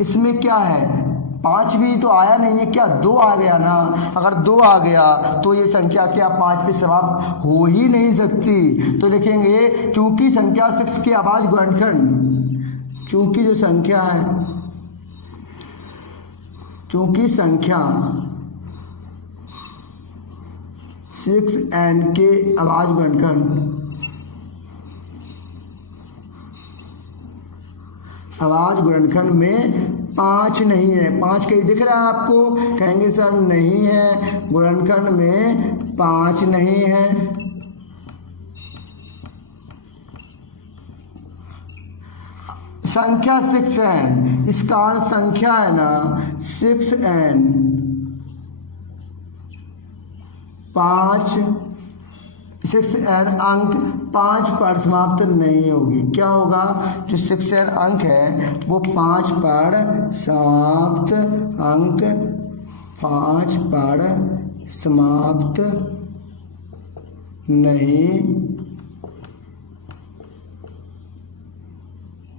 इसमें क्या है, 5 भी तो आया नहीं है, क्या 2 आ गया ना। अगर 2 आ गया तो ये संख्या क्या 5 पे समाप्त हो ही नहीं सकती। तो लिखेंगे चूंकि संख्या 6 के अभाज्य गुणनखंड, चूंकि जो संख्या है, चूंकि संख्या 6n के अभाज्य गुणनखंड, अभाज्य गुणनखंड में 5 नहीं है। 5 कहीं दिख रहा है आपको, कहेंगे सर नहीं है, गुणनखंड में 5 नहीं है। संख्या 6n, इस कारण संख्या है ना 6n 6n अंक 5 पर समाप्त नहीं होगी। क्या होगा, जो 6n अंक है वो 5 पर समाप्त अंक 5 पर समाप्त नहीं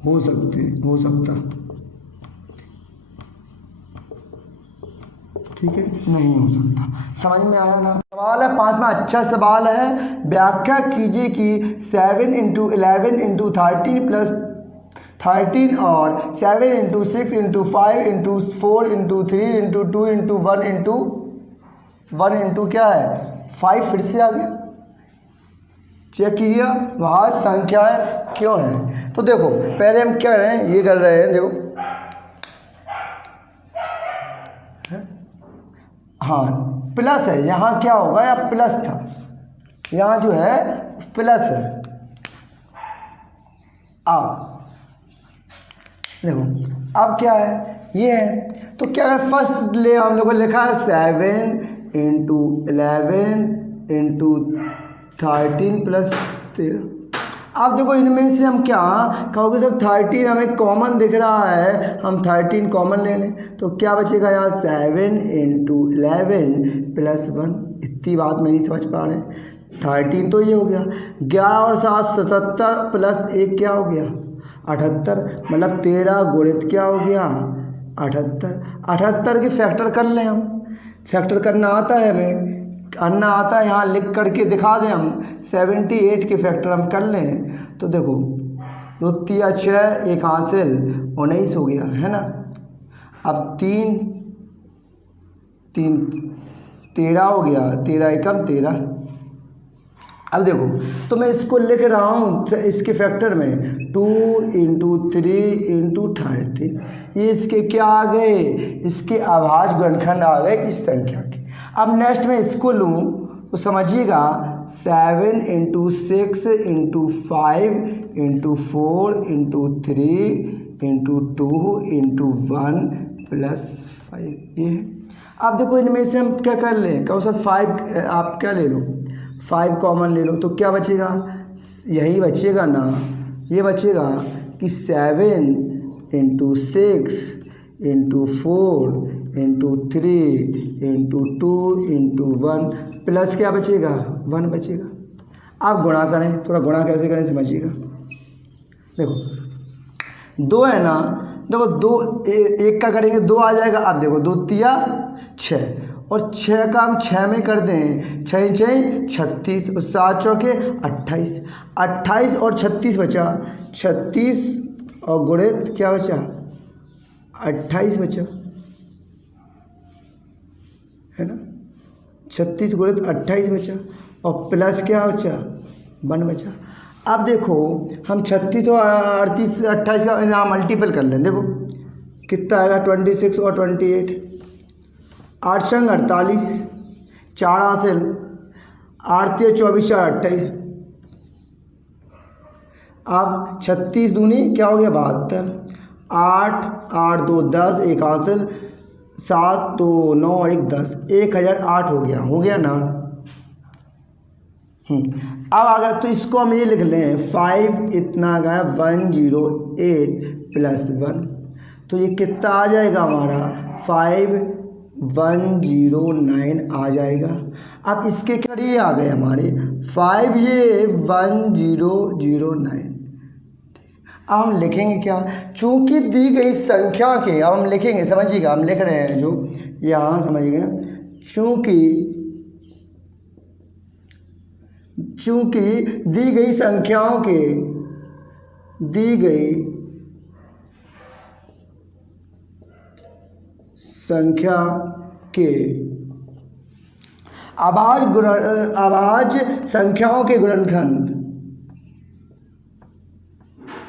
हो सकता, ठीक है, नहीं हो सकता। समझ में आया ना। सवाल है 5वां, अच्छा सवाल है। व्याख्या कीजिए कि 7 × 11 × 13 + 13 और 7 × 6 × 5 × 4 × 3 × 2 × 1 × क्या है 5, फिर से आ गया, चेक किया वह संख्याएं क्यों है। तो देखो पहले हम क्या कर रहे हैं, ये कर रहे हैं, देखो हाँ प्लस है, यहाँ क्या होगा, या प्लस था, यहाँ जो है प्लस है। अब देखो अब क्या है, ये है, तो क्या है फर्स्ट ले हम लोगों ने लिखा है 7 × 11 × 13 + 13। अब देखो इनमें से हम क्या कहोगे सर 13 हमें कॉमन दिख रहा है, हम 13 कॉमन ले लें तो क्या बचेगा यहाँ 7 × 11 + 1। इतनी बात नहीं समझ पा रहे हैं, 13 तो ये हो गया, 11 और 7 77 + 1 क्या हो गया 78, मतलब 13 गुणित क्या हो गया 78। 78 के फैक्टर कर लें, हम फैक्टर करना आता है, हमें करना आता है, यहाँ लिख करके दिखा दें हम। 78 के फैक्टर हम कर लें तो देखो 2 × 6 1 हासिल 19 हो गया है ना। अब 3 13 हो गया, 13 × 13। अब देखो तो मैं इसको लिख रहा हूँ इसके फैक्टर में 2 × 3 × 13, ये इसके क्या आ गए, इसके अभाज्य गुणनखंड आ गए इस संख्या के। अब नेक्स्ट में इसको लूँ तो समझिएगा 7 × 6 × 5 × 4 × 3 × 2 × 1 + 5 ये है। अब देखो इनमें से हम क्या कर लें, कहो सर 5 आप क्या ले लो 5 कॉमन ले लो, तो क्या बचेगा, यही बचेगा ना, ये बचेगा कि 7 × 6 × 4 × 3 × 2 × 1 प्लस क्या बचेगा 1 बचेगा। आप गुणा करें, थोड़ा गुणा कैसे करें समझिएगा। देखो 2 है ना, देखो 2 1 का करेंगे 2 आ जाएगा। अब देखो 2 × 6 और 6 का हम 6 में कर दें, 6 × 6 36 और 7 चौके 28, 28 और 36 बचा, 36 और गुणित क्या बचा 28 बचा है ना, 36 गुणित 28 बचा और प्लस क्या बचा 1 बचा। अब देखो हम 36 और 38 28 का यहाँ मल्टीपल कर लें, देखो कितना आएगा 26 और 28, 8 संग 48, 4 हासिल 8 × 24 4 28। अब 36 दूनी क्या हो गया 72, 8 8 2 10 1 हासिल 7 2 9 और 1 10, 1008 हो गया ना। अब अगर तो इसको हम ये लिख लें 5 इतना आ गया 108 प्लस 1, तो ये कितना आ जाएगा हमारा 5109 आ जाएगा। अब इसके क्या ये आ गए हमारे 5 ये 1009। अब हम लिखेंगे क्या, चूंकि दी गई संख्या के, अब हम लिखेंगे, समझिएगा हम लिख रहे हैं जो यहाँ समझिएगा, चूंकि दी गई संख्या के आवाज संख्याओं के गुणनखंड,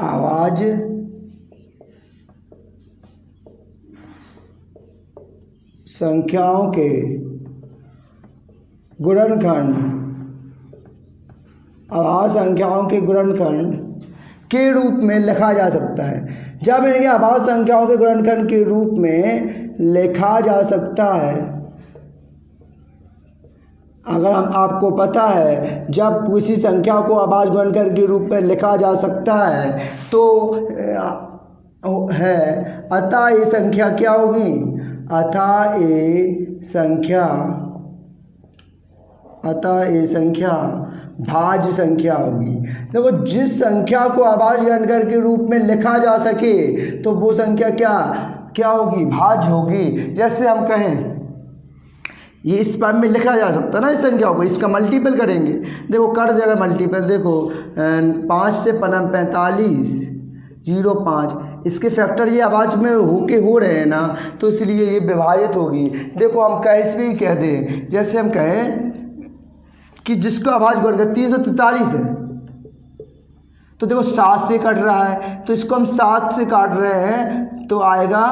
आवाज संख्याओं के गुणनखंड के रूप में लिखा जा सकता है। जब इनके आवाज संख्याओं के गुणनखंड के रूप में लिखा जा सकता है, अगर हम आपको पता है जब किसी संख्या को आवाज गुणनखंड के रूप में लिखा जा सकता है तो है, अतः ये संख्या क्या होगी, अतः ये संख्या भाज्य संख्या होगी। देखो जिस संख्या को आवाज गुणनखंड के रूप में लिखा जा सके तो वो संख्या क्या होगी, भाज्य होगी। जैसे हम कहें ये इस फॉर्म में लिखा जा सकता है ना, इस संख्या को, इसका मल्टीपल करेंगे, देखो कर देगा मल्टीपल, देखो 5 से 45 05, इसके फैक्टर ये आवाज़ में हो रहे हैं ना, तो इसलिए ये विभाजित होगी। देखो हम कैसे भी कह दें, जैसे हम कहें कि जिसको आवाज़ बढ़ गई 343 है, तो देखो 7 से कट रहा है, तो इसको हम 7 से काट रहे हैं तो आएगा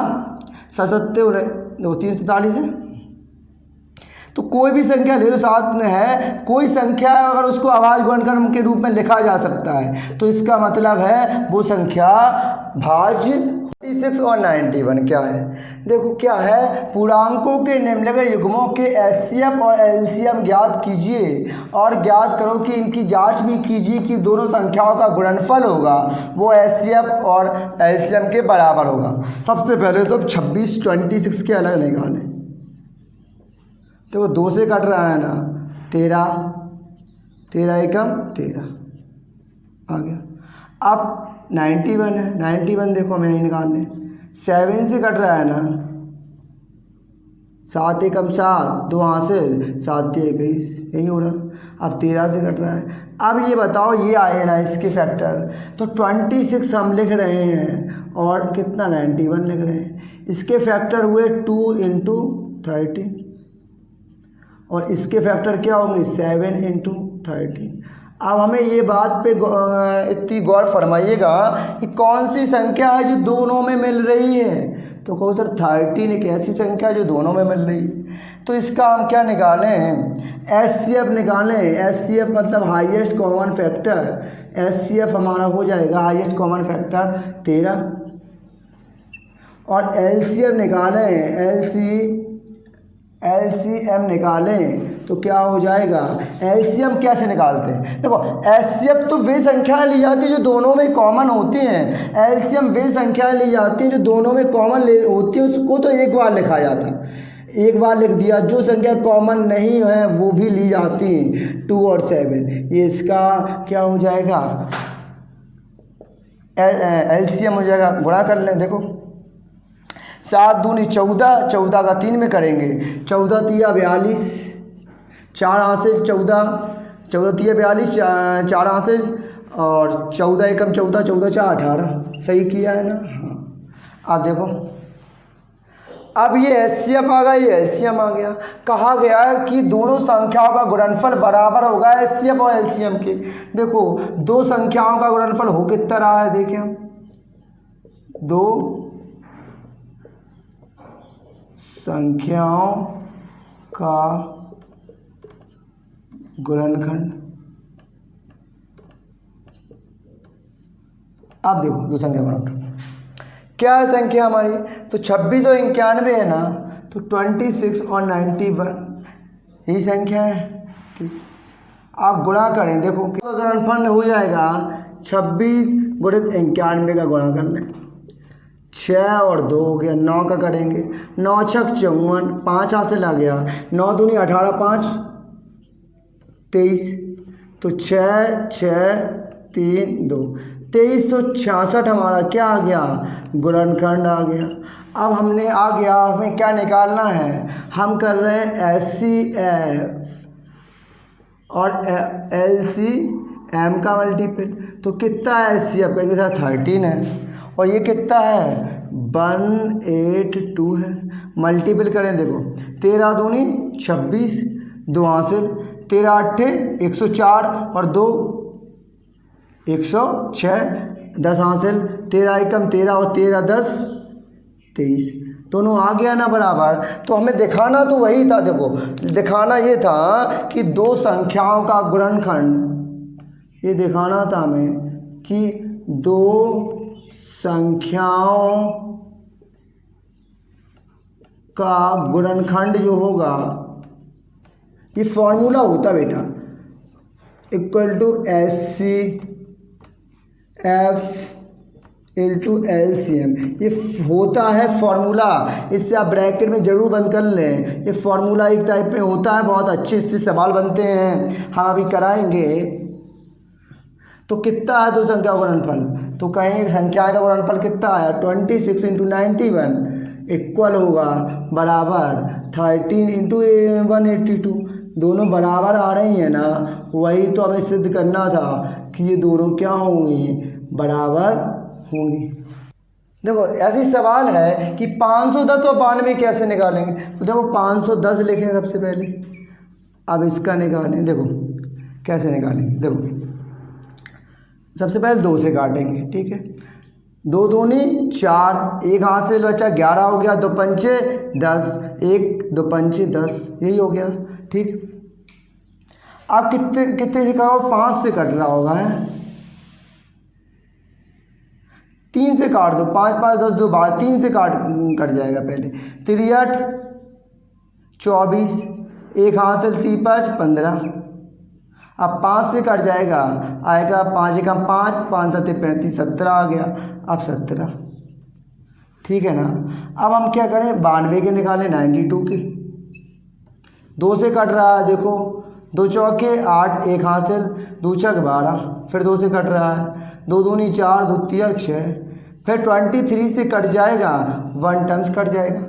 343 है। तो कोई भी संख्या ले लो साथ में है, कोई संख्या अगर उसको आवाज गुणनखंड के रूप में लिखा जा सकता है तो इसका मतलब है वो संख्या भाज्य 46 और 91 क्या है। देखो क्या है, पूर्णांकों के निम्नलिखित युग्मों के एचसीएफ और एलसीएम ज्ञात कीजिए और ज्ञात करो कि इनकी जांच भी कीजिए कि दोनों संख्याओं का गुणनफल होगा वो एचसीएफ और एलसीएम के बराबर होगा। सबसे पहले तो 26 26 के अलग निकालें, तो वो 2 से कट रहा है ना, 13 एकम 13 आ गया। अब 91 है, 91 देखो हम यहीं निकाल लें, 7 से कट रहा है ना, 7 एकम 7, 2 हासिल 7 21, यही हो रहा। अब 13 से कट रहा है। अब ये बताओ ये आए ना इसके फैक्टर, तो 26 हम लिख रहे हैं और कितना 91 लिख रहे हैं, इसके फैक्टर हुए 2 × 13 और इसके फैक्टर क्या होंगे 7 × 13। अब हमें ये बात पे इतनी गौर फरमाइएगा कि कौन सी संख्या है जो दोनों में मिल रही है। तो कहो सर 13 एक ऐसी संख्या है जो दोनों में मिल रही है, तो इसका हम क्या निकालें, एचसीएफ निकालें। एचसीएफ मतलब हाईएस्ट कॉमन फैक्टर, एचसीएफ हमारा हो जाएगा हाईएस्ट कॉमन फैक्टर 13 और एलसीएम निकालें, एलसीएम निकालें तो क्या हो जाएगा। एलसीएम कैसे निकालते हैं, देखो एचसीएफ तो वे संख्याएं ली जाती है जो दोनों में कॉमन होती हैं, एलसीएम वे संख्याएं ली जाती हैं जो दोनों में कॉमन होती है, उसको तो एक बार लिखा जाता है, एक बार लिख दिया। जो संख्या कॉमन नहीं है वो भी ली जाती हैं 2 और 7, ये इसका क्या हो जाएगा एलसीएम हो जाएगा। गुणा कर लें, देखो 7 दूनी 14, 14 का 3 में करेंगे, 14 तिया 42, 4 हासिल 14, 14 तिया 42, 4 हासिल और 14 एकम 14, 14 4 18, सही किया है ना। हाँ अब देखो, अब ये एचसीएफ आ गया, ये एलसीएम आ गया। कहा गया है कि दोनों संख्याओं का गुणनफल बराबर होगा एचसीएफ और एलसीएम के। देखो दो संख्याओं का गुणनफल हो कितना रहा है, देखें हम 2 संख्याओं का गुणनखंड। अब देखो दो संख्या गुणनखंड क्या है संख्या हमारी, तो 26 और 91 है ना, तो 26 और 91 यही संख्या है। ठीक, आप गुणा करें, देखो क्या गुणनफल हो जाएगा 26 गुणित 91 का गुणा कर लें, 6 और 2 हो गया, 9 का करेंगे, 9 छक 54, 5 हासिल आ गया, 9 दूनी 18, 5 23, तो 6 6 3 2 2366 हमारा क्या आ गया, गुणनखंड आ गया। अब हमने आ गया, हमें क्या निकालना है, हम कर रहे हैं HCF और LCM का मल्टीपल, तो कितना है HCF कहेंगे सर 13 है, और ये कितना है 182 है। मल्टीपल करें, देखो 13 दूनी 26, 2 हासिल, 13 अट्ठे 104 और 2 106, 10 हासिल, 13 एकम 13 और 13 10 23, दोनों आ गया ना बराबर। तो हमें दिखाना तो वही था, देखो दिखाना ये था कि दो संख्याओं का गुणनखंड, ये दिखाना था हमें कि दो संख्याओं का गुणनखंड जो होगा, ये फॉर्मूला होता बेटा, equal to HCF into LCM, ये होता है फॉर्मूला। इससे आप ब्रैकेट में ज़रूर बंद कर लें, ये फॉर्मूला एक टाइप में होता है, बहुत अच्छे इससे सवाल बनते हैं, हम अभी कराएंगे। तो कितना है दो संख्या का गुणनफल, तो कहेंगे संख्या का गुणनफल कितना आया 26 इंटू 91 इक्वल होगा बराबर 13 इंटू 182, दोनों बराबर आ रही हैं ना, वही तो हमें सिद्ध करना था कि ये दोनों क्या होंगी, बराबर होंगी। देखो ऐसी सवाल है कि 510 और 92 कैसे निकालेंगे, तो देखो 510 लिखें सबसे पहले, अब इसका निकालें, देखो कैसे निकालेंगे, देखो सबसे पहले 2 से काटेंगे, ठीक है, 2 दूनी 4, 1 हासिल बचा 11 हो गया, 2 पंचे 10, 1 2 पंचे 10, यही हो गया, ठीक। आप कितने से काटो, 5 से कट रहा होगा, है 3 से काट दो, 5 5 10 2 12, 3 से कट जाएगा पहले, 3 24, 1 हासिल 3 5 15, अब 5 से कट जाएगा, आएगा 5 एकम 5, 5 7 35, 17 आ गया, अब 17, ठीक है ना। अब हम क्या करें, 92 के निकालें 92 के, 2 से कट रहा है, देखो 2 चौके 8, 1 हासिल, 2 छक 12, फिर 2 से कट रहा है, 2 दूनी 4, 2 तिया 6, फिर 23 से कट जाएगा, 1 टर्म्स कट जाएगा।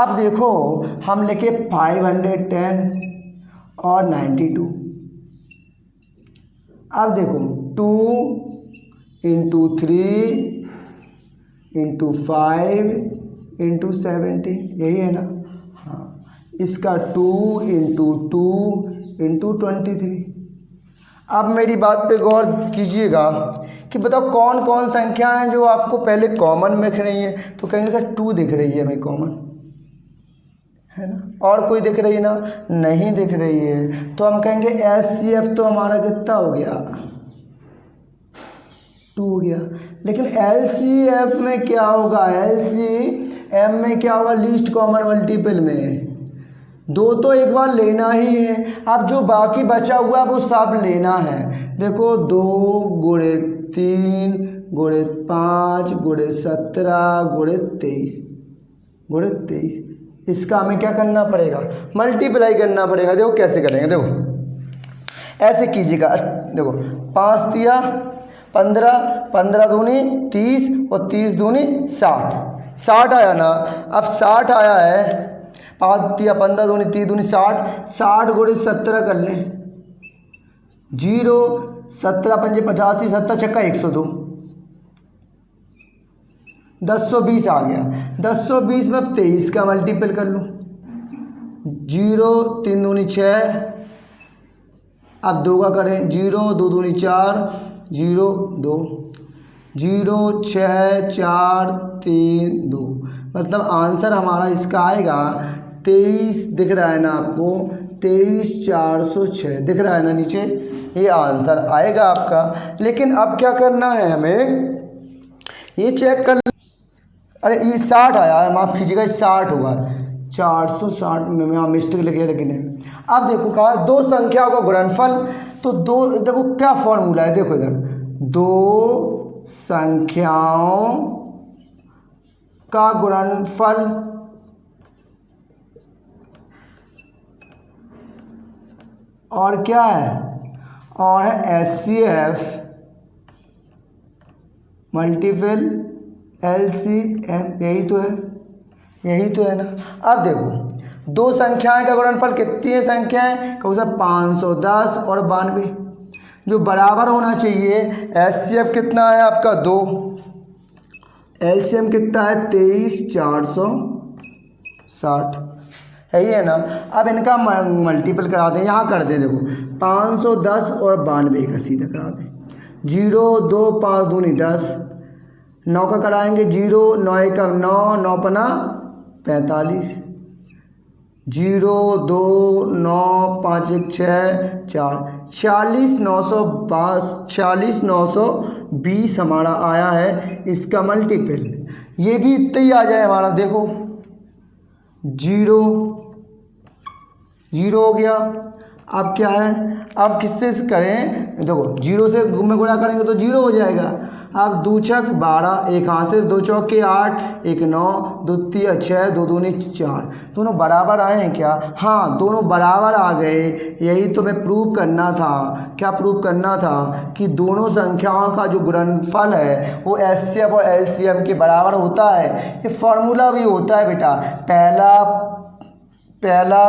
अब देखो हम लिखे 510 और 92, अब देखो 2 इंटू 3 इंटू 5 इंटू 17, यही है ना, हाँ, इसका 2 इंटू 2 इंटू 23। अब मेरी बात पे गौर कीजिएगा कि बताओ कौन कौन संख्या हैं जो आपको पहले कॉमन में दिख रही हैं, तो कहेंगे सर 2 दिख रही है हमें कॉमन, है ना, और कोई दिख रही है ना, नहीं दिख रही है, तो हम कहेंगे HCF तो हमारा कितना हो गया 2 हो गया। लेकिन LCF में क्या होगा, LCM में क्या होगा, लीस्ट कॉमन मल्टीपल में 2 तो एक बार लेना ही है, अब जो बाकी बचा हुआ है वो सब लेना है। देखो 2 गुणे 3 गुणे 5 गुणे 17 गुणे 23, इसका हमें क्या करना पड़ेगा, मल्टीप्लाई करना पड़ेगा। देखो कैसे करेंगे, देखो ऐसे कीजिएगा, देखो 5 तिया 15, 15 दूनी 30 और 30 दूनी 60, 60 आया ना। अब 60 आया है, 5 तिया 15 दूनी 30 दूनी 60, 60 गुणे 17 कर लें, 0 17 पंजे 85, 7 छक्का 102, 1020 आ गया। 1020 में 23 का मल्टीपल कर लो, 0 3 दूनी 6, अब 2 का करें, 0 2 दूनी 4, 0 2, 0 6 4 3 2, मतलब आंसर हमारा इसका आएगा 23, दिख रहा है ना आपको, 23,406 दिख रहा है ना नीचे, ये आंसर आएगा आपका। लेकिन अब क्या करना है हमें, ये चेक कर, अरे ये 60 आया है, माफ़ कीजिएगा 60 हुआ, 460 में यहाँ मिस्टेक लगे, लेकिन अब देखो कहा दो संख्याओं का गुणनफल, तो दो, देखो क्या फॉर्मूला है, देखो इधर, दो संख्याओं का गुणनफल और क्या है, और है HCF मल्टीपल LCM, यही तो है ना। अब देखो दो संख्याएं का गुणनफल कितनी है संख्याएं, कौन सा 510 और 92, जो बराबर होना चाहिए। HCF कितना है आपका 2, LCM कितना है 23,460, यही है ना। अब इनका मल्टीपल करा दें, यहाँ कर दें, देखो 510 और 92 का सीधा करा दें। 0 2 5 दूनी 10, 9 का कराएंगे 0, 9 एकम 9, 9 पना 45, 0 2 9 5 1 6 4, 46,920 हमारा आया है इसका मल्टीपल। ये भी इतना ही आ जाए हमारा, देखो 0 हो गया। अब क्या है, अब किससे करें, देखो 0 से में गुणा करेंगे तो 0 हो जाएगा। अब 2 छक 12, एक हाथ से 2 चौके 8, एक 9, 2 तिया 6, 2 दूनी 4, दोनों बराबर आए हैं क्या, हाँ दोनों बराबर आ गए। यही तो मैं प्रूव करना था, क्या प्रूव करना था कि दोनों संख्याओं का जो गुणनफल है वो HCF और LCM के बराबर होता है। ये फॉर्मूला भी होता है बेटा, पहला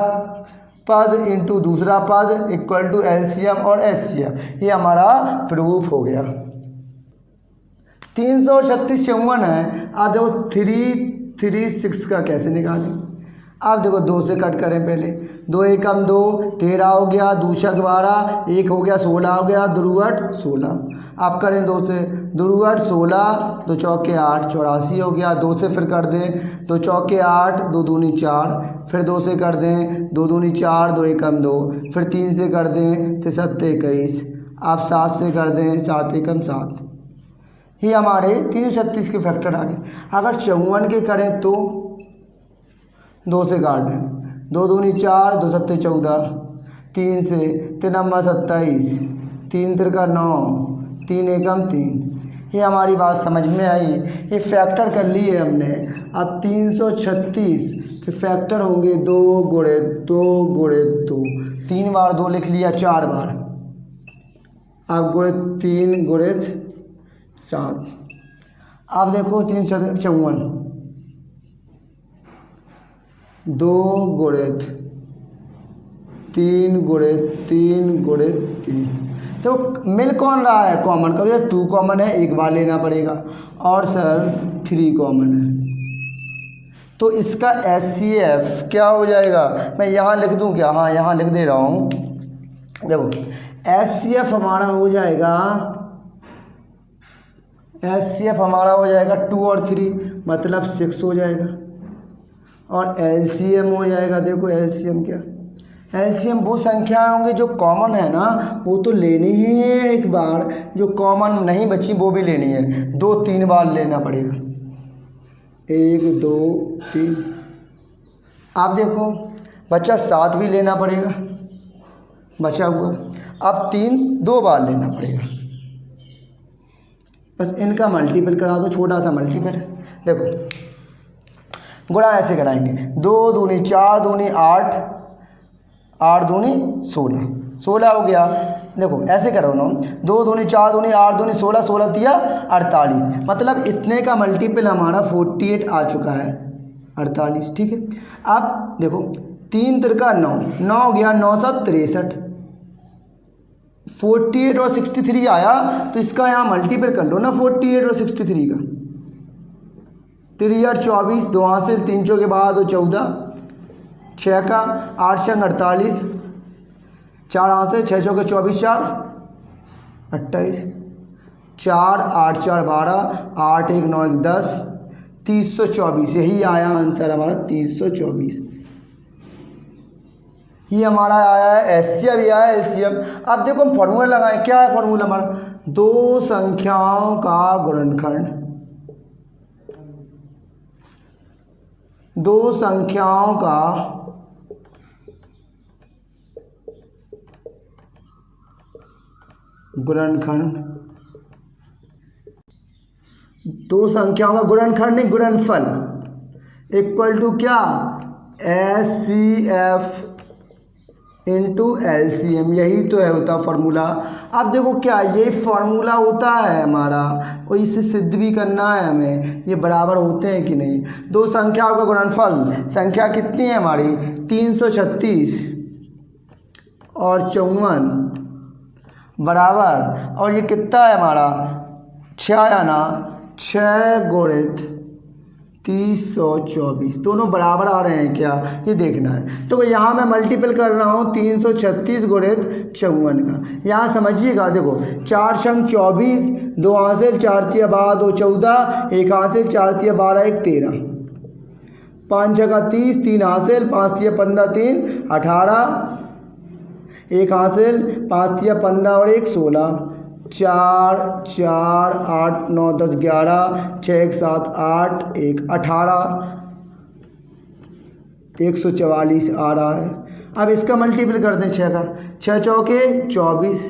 पद इंटू दूसरा पद इक्वल टू LCM और HCF, ये हमारा प्रूफ हो गया। 336 54 है। आप देखो 336 का कैसे निकालें, आप देखो 2 से कट करें पहले, 2 एकम 2 13 हो गया, 2 छक 12, 1 हो गया 16 हो गया, दुरुगट 16। आप करें 2 से, दुरुगट 16, 2 चौके 8 84 हो गया। 2 से फिर कर दें, 2 चौके 8, 2 दूनी 4, फिर 2 से कर दें, 2 दूनी 4, 2 एकम 2, फिर 3 से कर दें, 7 21, आप 7 से कर दें, 7 एकम 7। ये हमारे 336 के फैक्टर आ गए। अगर 54 के करें तो 2 से काट दें, 2 दूनी 4, 2 सत्ते 14, 3 से 3 नम्बर 27, 3 तिरका 9, 3 एकम 3। ये हमारी बात समझ में आई, ये फैक्टर कर लिए हमने। अब 336 के फैक्टर होंगे 2 गुणे 2 गुणे 2, 3 बार 2 लिख लिया, 4 बार, अब गुणे 3 गुणे 7। आप देखो 354, 2 गुणित 3 गुणित 3 गुणित 3, तो मिल कौन रहा है कॉमन का, 2 कॉमन है, एक बार लेना पड़ेगा, और सर 3 कॉमन है, तो इसका HCF क्या हो जाएगा, मैं यहाँ लिख दूँ क्या, हाँ यहाँ लिख दे रहा हूँ। देखो HCF हमारा हो जाएगा, HCF हमारा हो जाएगा 2 और 3 मतलब 6 हो जाएगा, और LCM हो जाएगा, देखो LCM क्या, LCM वो संख्याएं होंगी जो कॉमन है ना, वो तो लेनी ही है एक बार, जो कॉमन नहीं बची वो भी लेनी है, 2-3 बार लेना पड़ेगा, 1 2 3। आप देखो बच्चा 7 भी लेना पड़ेगा, बचा हुआ, अब 3 2 बार लेना पड़ेगा, बस इनका मल्टीपल करा दो, छोटा सा मल्टीपल है। देखो गुणा ऐसे कराएंगे, 2 दूनी 4 दूनी 8, 8 दूनी 16, 16 हो गया। देखो ऐसे करो ना, 2 दूनी 4 दूनी 8 दूनी 16, 16 दिया 48, मतलब इतने का मल्टीपल हमारा 48 आ चुका है, 48, ठीक है। अब देखो 3 तिरका 9, 9 हो गया, 9 7 63, 48 और 63 आया, तो इसका यहाँ मल्टीपल कर लो ना 48 और 63 का, 3 8 24, 2 हासिल 3 चौ के बाद 14, 6 का 8 छंग 48, 4 हासिल 6 चौ के 24, 4 28, 4 8 4 12, 8 1 9 1 10, 324, यही आया आंसर हमारा 324। ये हमारा आया है HCF, भी आया है LCM। अब देखो हम फॉर्मूला लगाएं, क्या है फॉर्मूला हमारा, दो संख्याओं का गुणनखंड, दो संख्याओं का गुणनखंड, दो संख्याओं का गुणनखंड नहीं गुणनफल, इक्वल टू क्या, HCF इंटू LCM, यही तो है होता फार्मूला। अब देखो क्या यही फार्मूला होता है हमारा, और इसे सिद्ध भी करना है हमें, ये बराबर होते हैं कि नहीं। दो संख्याओं का गुणनफल, संख्या कितनी है हमारी 336 और 54 बराबर, और ये कितना है हमारा 6 आना, 6 गुणित 324, दोनों बराबर आ रहे हैं क्या, ये देखना है। तो यहाँ मैं मल्टीपल कर रहा हूँ 336 गुणित 54 का। यहाँ समझिएगा, देखो 4 संग 24, 2 हासिल 4 तिया 12 2 14, 1 हासिल 4 तिया 12 1 13, 5 जगह 30, 3 हासिल 5 तिया 15 3 18, 1 हासिल 5 तिया 15 और 1 16, 4 4 8 9 10 11, 6 1 7 8 1 18, 144 आ रहा है। अब इसका मल्टीपल कर दें 6 का, 6 चौके 24।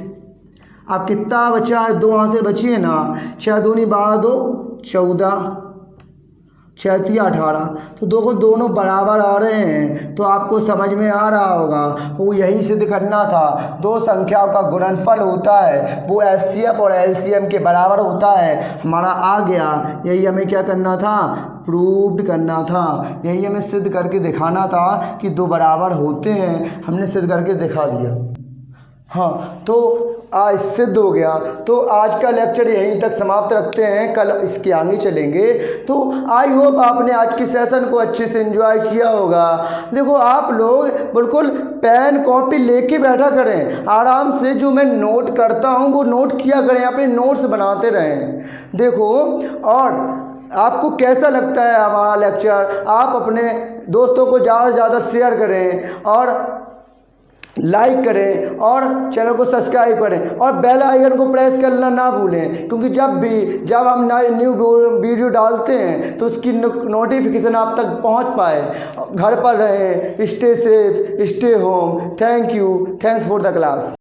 अब कितना बचा है, 2 हासिल बची है ना, 6 दूनी 12 2 14, 6 तिया 18, तो देखो दोनों बराबर आ रहे हैं, तो आपको समझ में आ रहा होगा वो यही सिद्ध करना था। दो संख्याओं का गुणनफल होता है वो HCF और LCM के बराबर होता है, हमारा आ गया। यही हमें क्या करना था, प्रूव्ड करना था, यही हमें सिद्ध करके दिखाना था कि दो बराबर होते हैं, हमने सिद्ध करके दिखा दिया। हाँ, तो आज सिद्ध हो गया। तो आज का लेक्चर यहीं तक समाप्त रखते हैं, कल इसके आगे चलेंगे। तो आई होप आपने आज की सेशन को अच्छे से एंजॉय किया होगा। देखो आप लोग बिल्कुल पेन कॉपी लेके बैठा करें, आराम से जो मैं नोट करता हूँ वो नोट किया करें, अपने नोट्स बनाते रहें। देखो, और आपको कैसा लगता है हमारा लेक्चर, आप अपने दोस्तों को ज़्यादा से ज़्यादा शेयर करें और लाइक करें और चैनल को सब्सक्राइब करें और बेल आइकन को प्रेस करना ना भूलें, क्योंकि जब हम नए न्यू वीडियो डालते हैं तो उसकी नोटिफिकेशन आप तक पहुंच पाए। घर पर रहें, stay safe, stay home. Thank you, thanks for the class.